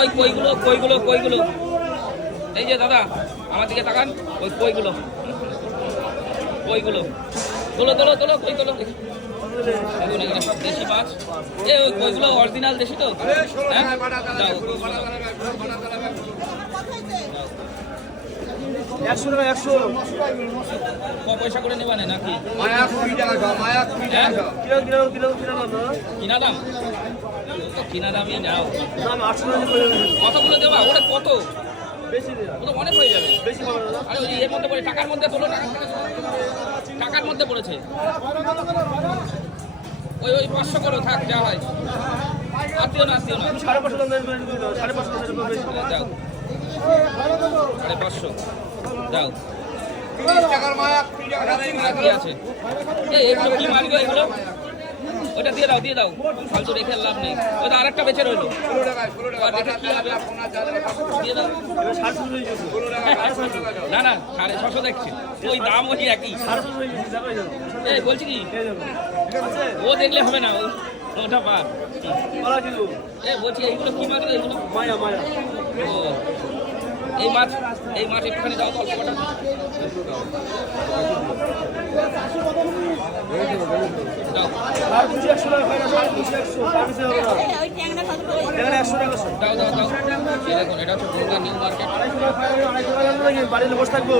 ওই কইগুলো এই যে দাদা আমার দিকে তাকান, ওই কইগুলো তোলো কই তোলো দেখি। দেখুন এখানে সব দেশি মাছ। ওই কইগুলো অরিজিনাল দেশি তো? হ্যাঁ দাও। 100 টাকা 100 ক পয়সা করে নেবেন নাকি? মায়া 20 টাকা দাও, মায়া 20 টাকা দাও। কিলো কিনা দাম তো কিনা দামই নাও। দাম 800 টাকা করে দেবেন। কতগুলো দেবা? ওটা কত বেশি দিন ও তো অনেক হয়ে যাবে। বেশি পাবে না। আরে ওই এর মধ্যে পড়ে টাকার মধ্যে তোলো, টাকার মধ্যে পড়েছে। ওই 500 করো, থাক যা হয়। আত্মীয় না 550 দাম দেবেন, 550 টাকা বেশি যাও 550 যাও। 30 টাকার মায়া 20 টাকা আর কি আছে? এগুলো কি মাছ গো এগুলো? ওটা দিয়ে দাও ফালতু রেখে লাভ নেই। ওটা আরেকটা বেঁচে রইলো। 16 টাকা বাটা কি হবে? পোনা চাল দিয়ে দাও। 700 হয়ে গেছে। 16 টাকা না 650 দেখছি, ওই দাম ওই একই। 700 হয়ে গেছে, যাবে যাবে। বলছি কি এই যাবে। ঠিক আছে? ও দেখলে হবে না, ওটা বাদ। বলা কিলো বলছি এইগুলো কি মাছ এগুলো? মায়া ও এই মাছ একটুখানি দাও তো, অল্প কটা। দাও আর 100 টাকা হয় না, 100 তার বেশি হবে না। এখানে 100 টাকা আছে। দাও এই দেখুন এটা হচ্ছে গঙ্গা নিউ মার্কেট। 250 টাকা বাড়িতে বসে থাকবো।